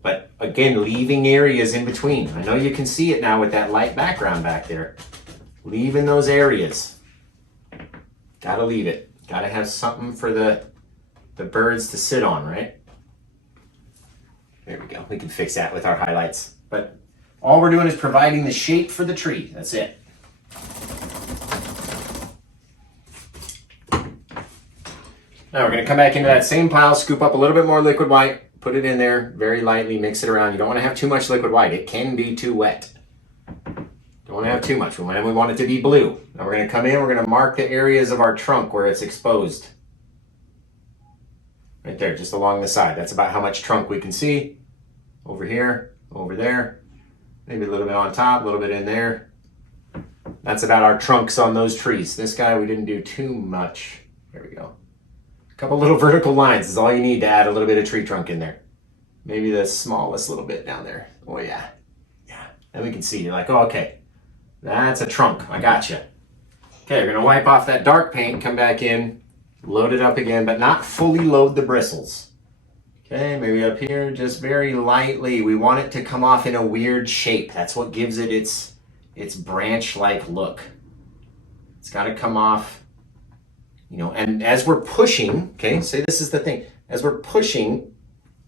But again, leaving areas in between. I know you can see it now with that light background back there. Leaving those areas. Gotta leave it. Gotta have something for the birds to sit on, right? There we go. We can fix that with our highlights. But all we're doing is providing the shape for the tree. That's it. Now we're going to come back into that same pile, scoop up a little bit more liquid white. Put it in there very lightly, mix it around. You don't want to have too much liquid white. It can be too wet. Don't want to have too much. We want it to be blue. Now we're going to come in, we're going to mark the areas of our trunk where it's exposed. Right there, just along the side. That's about how much trunk we can see. Over here, over there, maybe a little bit on top, a little bit in there. That's about our trunks on those trees. This guy, we didn't do too much. There we go. A couple little vertical lines is all you need to add a little bit of tree trunk in there. Maybe the smallest little bit down there. Oh yeah, yeah. And we can see, you're like, oh, okay, that's a trunk, I gotcha. Okay, we're gonna wipe off that dark paint, come back in, load it up again, but not fully load the bristles. Okay, maybe up here, just very lightly. We want it to come off in a weird shape. That's what gives it its branch-like look. It's gotta come off, you know, and as we're pushing, okay, say this is the thing, as we're pushing,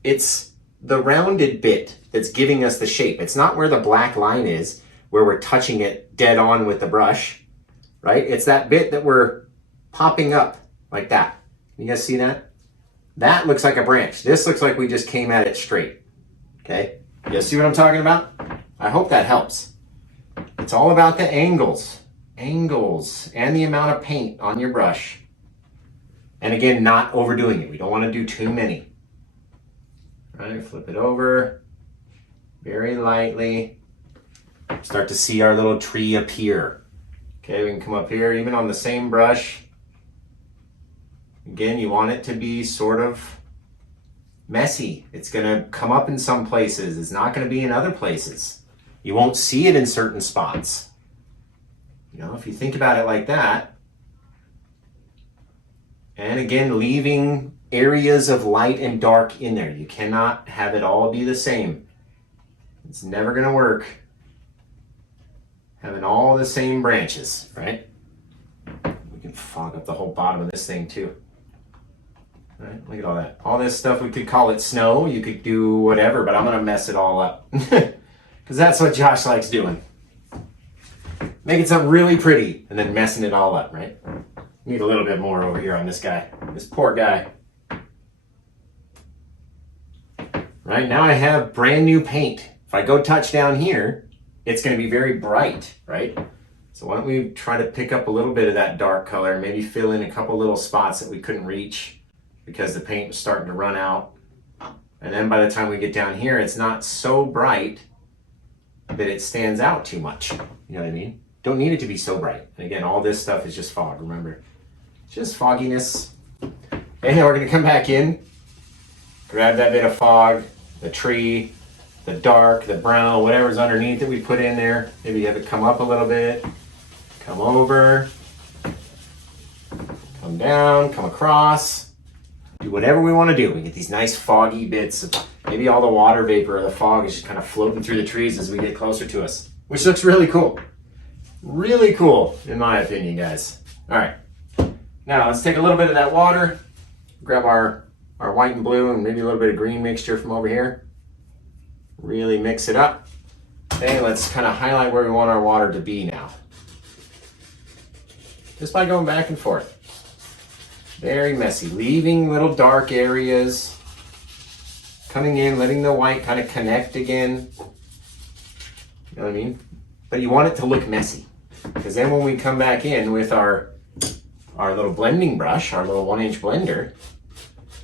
it's the rounded bit that's giving us the shape. It's not where the black line is, where we're touching it dead on with the brush, right? It's that bit that we're popping up like that. You guys see that? That looks like a branch. This looks like we just came at it straight, okay? You guys see what I'm talking about? I hope that helps. It's all about the angles, and the amount of paint on your brush. And again, not overdoing it. We don't want to do too many. All right, flip it over very lightly. Start to see our little tree appear. Okay, we can come up here, even on the same brush. Again, you want it to be sort of messy. It's gonna come up in some places. It's not gonna be in other places. You won't see it in certain spots. You know, if you think about it like that. And again, leaving areas of light and dark in there. You cannot have it all be the same. It's never gonna work. Having all the same branches, right? We can fog up the whole bottom of this thing too. Right, look at all that. All this stuff, we could call it snow. You could do whatever, but I'm gonna mess it all up. Because that's what Josh likes doing. Making something really pretty and then messing it all up, right? Need a little bit more over here on this guy. This poor guy. Right, now I have brand new paint. If I go touch down here, it's gonna be very bright, right? So why don't we try to pick up a little bit of that dark color, maybe fill in a couple little spots that we couldn't reach because the paint was starting to run out. And then by the time we get down here, it's not so bright that it stands out too much. You know what I mean? Don't need it to be so bright. And again, all this stuff is just fog, remember? It's just fogginess. And now we're gonna come back in, grab that bit of fog, the tree, the dark, the brown, whatever's underneath that we put in there. Maybe have it come up a little bit, come over, come down, come across. Do whatever we want to do. We get these nice foggy bits of maybe all the water vapor or the fog is just kind of floating through the trees as we get closer to us, which looks really cool. Really cool, in my opinion, guys. All right, now let's take a little bit of that water, grab our white and blue and maybe a little bit of green mixture from over here. Really mix it up. Okay, let's kind of highlight where we want our water to be now. Just by going back and forth. Very messy, leaving little dark areas, coming in, letting the white kind of connect again. You know what I mean? But you want it to look messy, because then when we come back in with our little blending brush, our little 1-inch blender,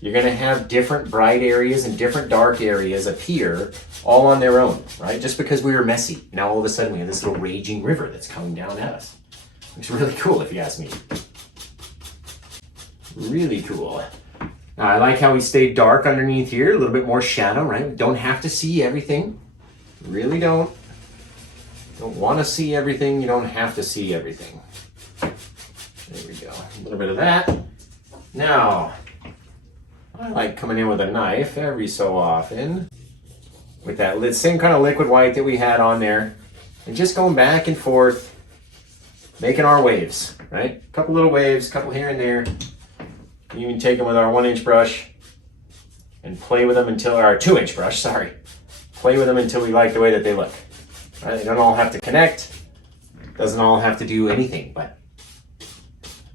you're gonna have different bright areas and different dark areas appear all on their own, right? Just because we were messy. Now all of a sudden we have this little raging river that's coming down at us. Looks really cool if you ask me. Really cool. Now I like how we stayed dark underneath here, a little bit more shadow, right? We don't have to see everything. Really don't. Don't want to see everything, you don't have to see everything. There we go, a little bit of that. Now, I like coming in with a knife every so often with that same kind of liquid white that we had on there and just going back and forth, making our waves, right? A couple little waves, a couple here and there. You can take them with our 1-inch brush and play with them until, our 2-inch brush, sorry. Play with them until we like the way that they look. Right? They don't all have to connect. Doesn't all have to do anything, but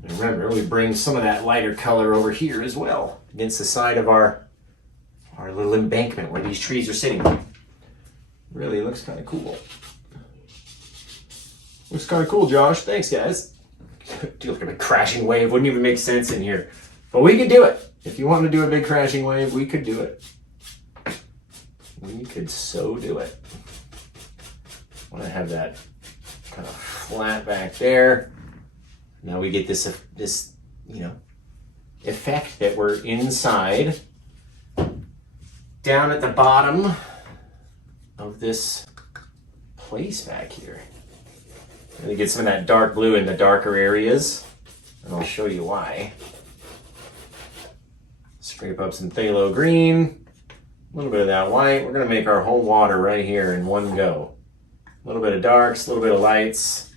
remember, we bring some of that lighter color over here as well against the side of our little embankment where these trees are sitting. Really looks kind of cool. Looks kind of cool, Josh. Thanks, guys. Dude, look at a crashing wave. Wouldn't even make sense in here. But we could do it. If you want to do a big crashing wave, we could do it. We could so do it. I want to have that kind of flat back there. Now we get this effect that we're inside, down at the bottom of this place back here. I'm gonna get some of that dark blue in the darker areas, and I'll show you why. Scrape up some phthalo green, a little bit of that white. We're gonna make our whole water right here in one go. A little bit of darks, a little bit of lights.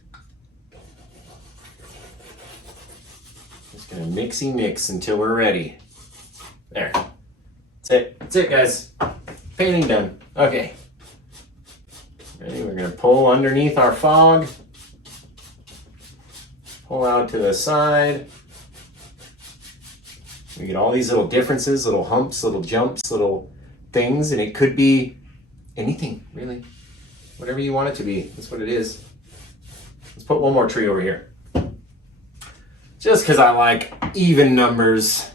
Just gonna mixy mix until we're ready. There. That's it. That's it, guys. Painting done. Okay. Ready? We're gonna pull underneath our fog. Pull out to the side. We get all these little differences, little humps, little jumps, little things, and it could be anything, really. Whatever you want it to be, that's what it is. Let's put one more tree over here. Just because I like even numbers.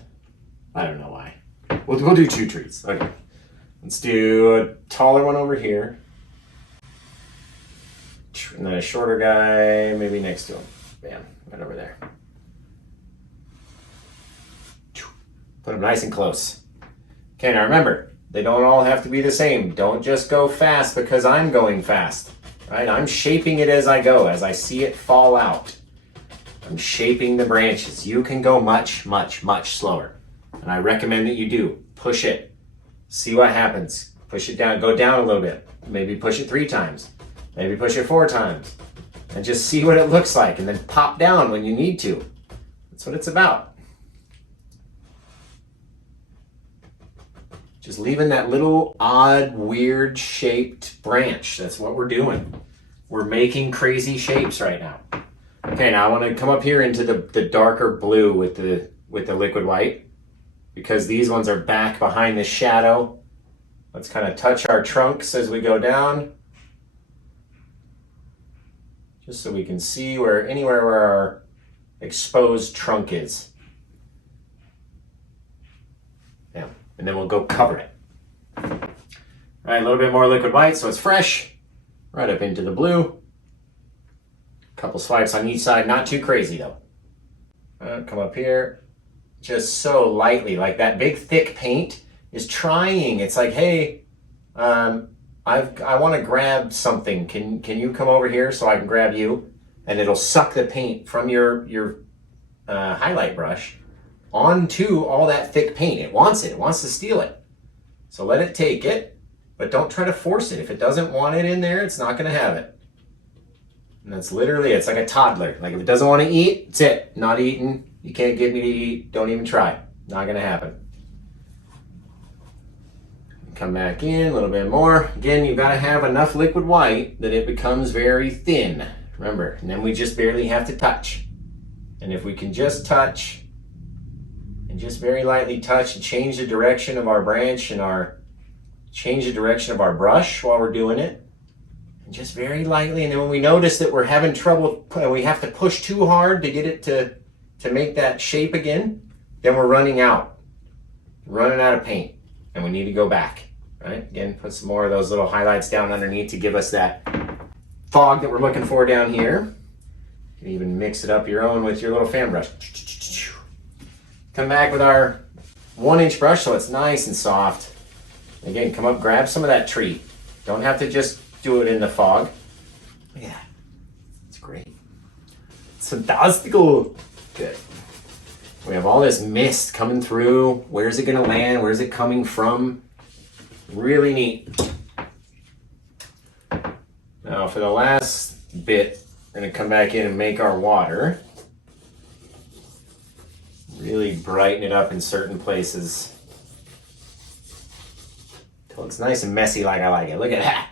I don't know why. We'll do 2 trees. Okay. Let's do a taller one over here. And then a shorter guy maybe next to him. Bam, right over there. Put them nice and close. Okay, now remember, they don't all have to be the same. Don't just go fast because I'm going fast. Right? I'm shaping it as I go, as I see it fall out. I'm shaping the branches. You can go much, much, much slower. And I recommend that you do. Push it. See what happens. Push it down. Go down a little bit. Maybe push it 3 times. Maybe push it 4 times. And just see what it looks like. And then pop down when you need to. That's what it's about. Just leaving that little odd, weird shaped branch. That's what we're doing. We're making crazy shapes right now. Okay, now I want to come up here into the darker blue with the liquid white, because these ones are back behind the shadow. Let's kind of touch our trunks as we go down, just so we can see anywhere where our exposed trunk is. Yeah, and then we'll go cover it. All right, a little bit more liquid white so it's fresh. Right up into the blue. Couple swipes on each side, not too crazy though. Come up here, just so lightly, like that big thick paint is trying. It's like, hey, I want to grab something. Can you come over here so I can grab you? And it'll suck the paint from your highlight brush onto all that thick paint. It wants it. It wants to steal it. So let it take it, but don't try to force it. If it doesn't want it in there, it's not going to have it. And that's literally, it's like a toddler. Like if it doesn't want to eat, it's it. Not eating. You can't get me to eat. Don't even try. Not going to happen. Come back in a little bit more. Again, you've got to have enough liquid white that it becomes very thin. Remember, and then we just barely have to touch. And if we can just touch and just very lightly touch and change the direction of our branch and change the direction of our brush while we're doing it. And just very lightly. And then when we notice that we're having trouble, we have to push too hard to get it to make that shape again, then we're running out of paint and we need to go back, right? Again, put some more of those little highlights down underneath to give us that fog that we're looking for down here. You can even mix it up your own with your little fan brush. Come back with our 1-inch brush so it's nice and soft. Again, come up, grab some of that tree. Don't have to just do it in the fog. Look at that. It's great. It's fantastical. Good. We have all this mist coming through. Where's it going to land? Where's it coming from? Really neat. Now for the last bit, we're going to come back in and make our water. Really brighten it up in certain places. Till it's nice and messy like I like it. Look at that.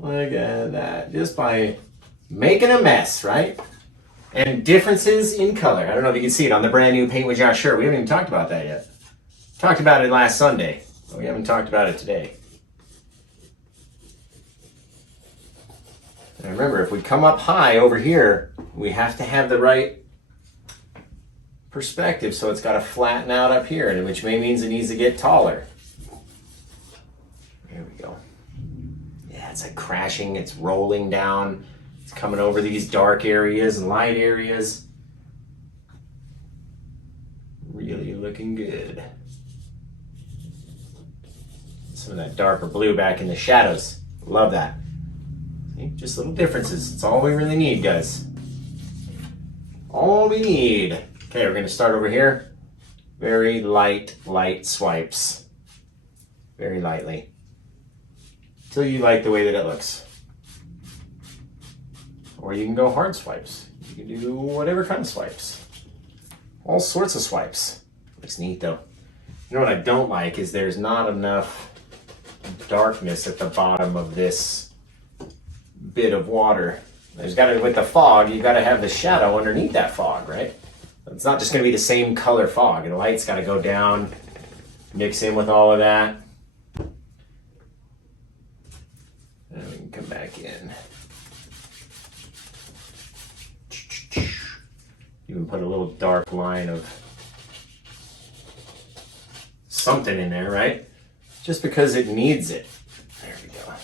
Look at that. Just by making a mess, right? And differences in color. I don't know if you can see it on the brand new Paint with Josh shirt. We haven't even talked about that yet. Talked about it last Sunday, but we haven't talked about it today. And remember, if we come up high over here, we have to have the right perspective, so it's got to flatten out up here, which may means it needs to get taller. There we go. Yeah, it's like crashing, it's rolling down, it's coming over these dark areas and light areas. Really looking good. Some of that darker blue back in the shadows. Love that. See, just little differences. It's all we really need, guys. All we need. Okay, we're going to start over here. Very light swipes. Very lightly. Till you like the way that it looks. Or you can go hard swipes. You can do whatever kind of swipes. All sorts of swipes. Looks neat though. You know what I don't like is there's not enough darkness at the bottom of this bit of water. There's got to, with the fog, you got to have the shadow underneath that fog, right? It's not just going to be the same color fog. The light's got to go down, mix in with all of that. And we can come back in. Even put a little dark line of something in there, right? Just because it needs it. There we go.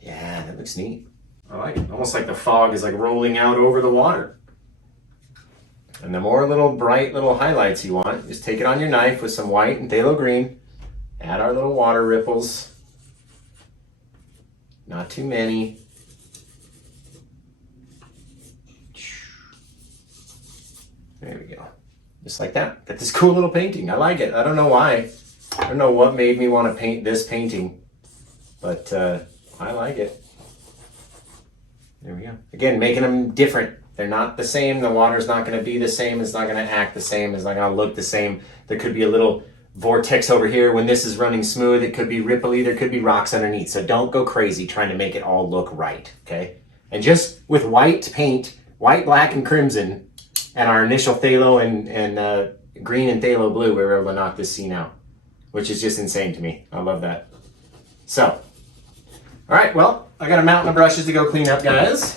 Yeah, that looks neat. I like it. Almost like the fog is like rolling out over the water. And the more little bright little highlights you want, just take it on your knife with some white and phthalo green. Add our little water ripples. Not too many. There we go. Just like that. Got this cool little painting. I like it. I don't know why. I don't know what made me want to paint this painting, but I like it. There we go. Again, making them different. They're not the same. The water's not going to be the same. It's not going to act the same. It's not going to look the same. There could be a little vortex over here when this is running smooth. It could be ripply. There could be rocks underneath. So don't go crazy trying to make it all look right, okay? And just with white paint, white, black, and crimson, and our initial phthalo and green and phthalo blue, we were able to knock this scene out, which is just insane to me. I love that. So, all right, well, I got a mountain of brushes to go clean up, guys.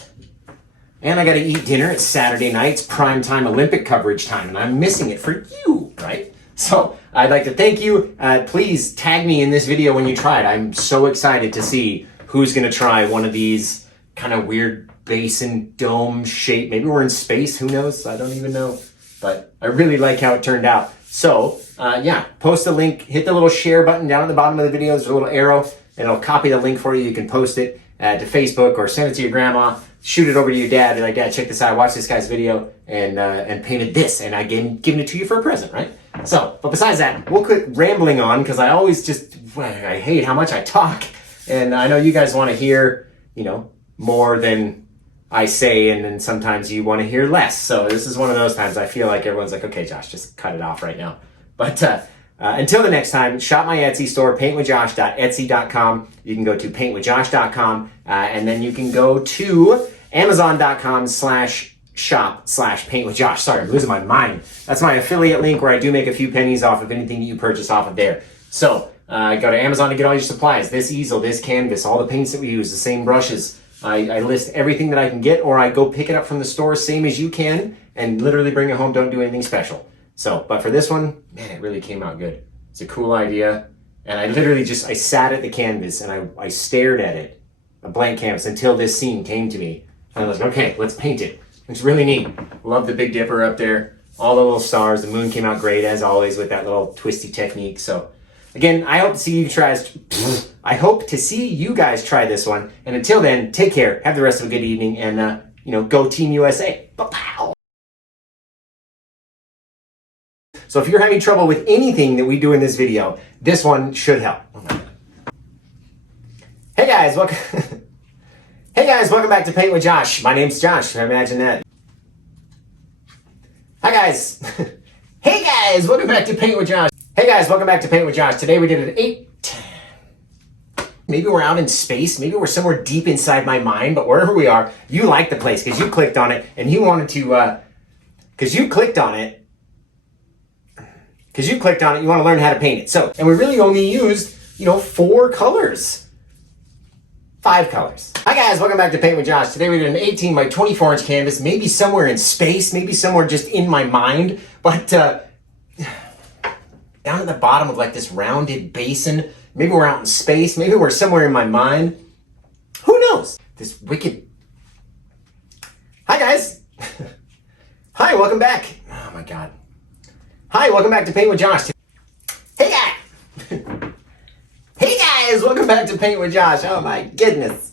And I got to eat dinner. It's Saturday night. It's prime time Olympic coverage time, and I'm missing it for you, right? So I'd like to thank you. Please tag me in this video when you try it. I'm so excited to see who's going to try one of these kind of weird basin dome shape. Maybe we're in space. Who knows? I don't even know. But I really like how it turned out. So yeah, post a link. Hit the little share button down at the bottom of the video. There's a little arrow, and it'll copy the link for you. You can post it to Facebook or send it to your grandma. Shoot it over to your dad. Be like, Dad, check this out. Watch this guy's video and painted this, and I giving it to you for a present, right? So, but besides that, we'll quit rambling on because I always I hate how much I talk, and I know you guys want to hear, more than I say, and then sometimes you want to hear less. So this is one of those times I feel like everyone's like, okay, Josh, just cut it off right now. But until the next time, shop my Etsy store, paintwithjosh.etsy.com. You can go to paintwithjosh.com, and then you can go to amazon.com/shop/paintwithjosh. Sorry, I'm losing my mind. That's my affiliate link where I do make a few pennies off of anything that you purchase off of there. So go to Amazon to get all your supplies. This easel, this canvas, all the paints that we use, the same brushes. I list everything that I can get, or I go pick it up from the store, same as you can, and literally bring it home. Don't do anything special. So, but for this one, man, it really came out good. It's a cool idea. And I literally I sat at the canvas and I stared at it, a blank canvas, until this scene came to me. And I was like, okay, let's paint it. It's really neat. Love the Big Dipper up there. All the little stars. The moon came out great, as always, with that little twisty technique. So, again, I hope to see you guys try this one. And until then, take care. Have the rest of a good evening. And, go Team USA. Ba-pow! So if you're having trouble with anything that we do in this video, this one should help. Hey guys, welcome back to Paint with Josh. My name's Josh. Imagine that. Hi guys. Hey guys, welcome back to Paint with Josh. Hey guys, welcome back to Paint with Josh. Today we did an 8. Maybe we're out in space. Maybe we're somewhere deep inside my mind. But wherever we are, you like the place because you clicked on it and you wanted to. Because you clicked on it, you want to learn how to paint it. So, and we really only used, 4 colors. 5 colors. Hi guys, welcome back to Paint with Josh. Today we did an 18 by 24 inch canvas, maybe somewhere in space, maybe somewhere just in my mind, but down at the bottom of like this rounded basin, maybe we're out in space, maybe we're somewhere in my mind. Who knows? This wicked... Hi guys! Hi, welcome back. Oh my God. Hi, welcome back to Paint with Josh. Hey guys! Hey guys, welcome back to Paint with Josh. Oh my goodness.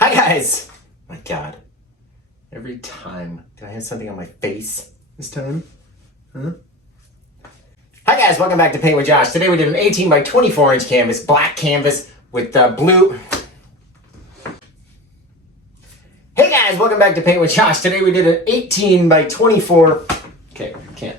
Hi guys. My God. Every time. Do I have something on my face this time? Huh? Hi guys, welcome back to Paint with Josh. Today we did an 18 by 24 inch canvas, black canvas with blue. Hey guys, welcome back to Paint with Josh. Today we did an 18 by 24. Okay, can't.